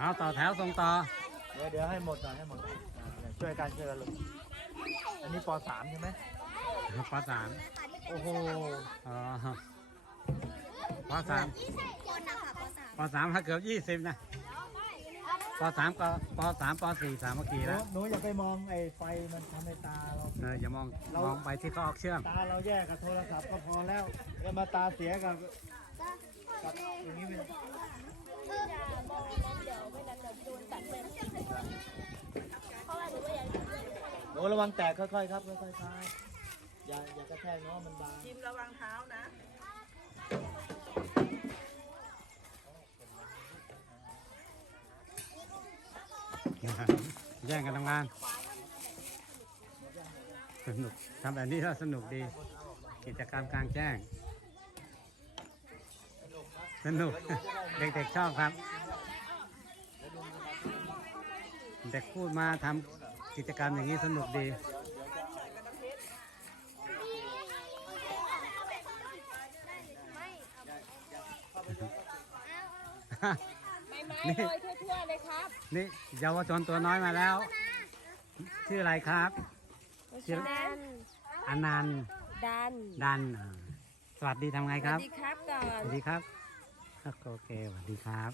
เอาต่อแถวส่งต่อเดี๋ยวเดี๋ยวให้หมดก่อนให้หมด ช่วยกันช่วยกันลงอันนี้ปอสามใช่ไหมปอสามโอ้โหปอสามปอสามถ้าเกือบยี่สิบนะปสามปสามปสี่สามเมื่อกี้แล้วหนูอย่าไปมองไอ้ไฟมันทำให้ตาเราเอออย่ามองมองไปที่ข้ออกเชื่อมตาเราแยกกับโทรศัพท์ก็พอแล้วอย่ามาตาเสียกับกับอย่างนี้ไปอยเดี๋ยวไม่นัเดี๋ยวโดนตัดเลยเพราะว่าหนูอยากหนูระวังแตกค่อยๆครับค่อยๆอย่าอย่ากระแทกเนาะมันบางจิ้มระวังเท้านะแย่งกันทำงาน สนุกทำแบบนี้ก็สนุกดี กิจกรรมกลางแจ้ง สนุกเด็กๆชอบครับ เด็กพูดมาทำกิจกรรมอย่างนี้สนุกดีฮนี่นี่เยาวชนตัวน้อยมาแล้ว ชื่ออะไรครับ ชื่อดันนันดันดันสวัสดีทำไงครับ สวัสดีครับสวัสดีครับโอเคสวัสดีครับ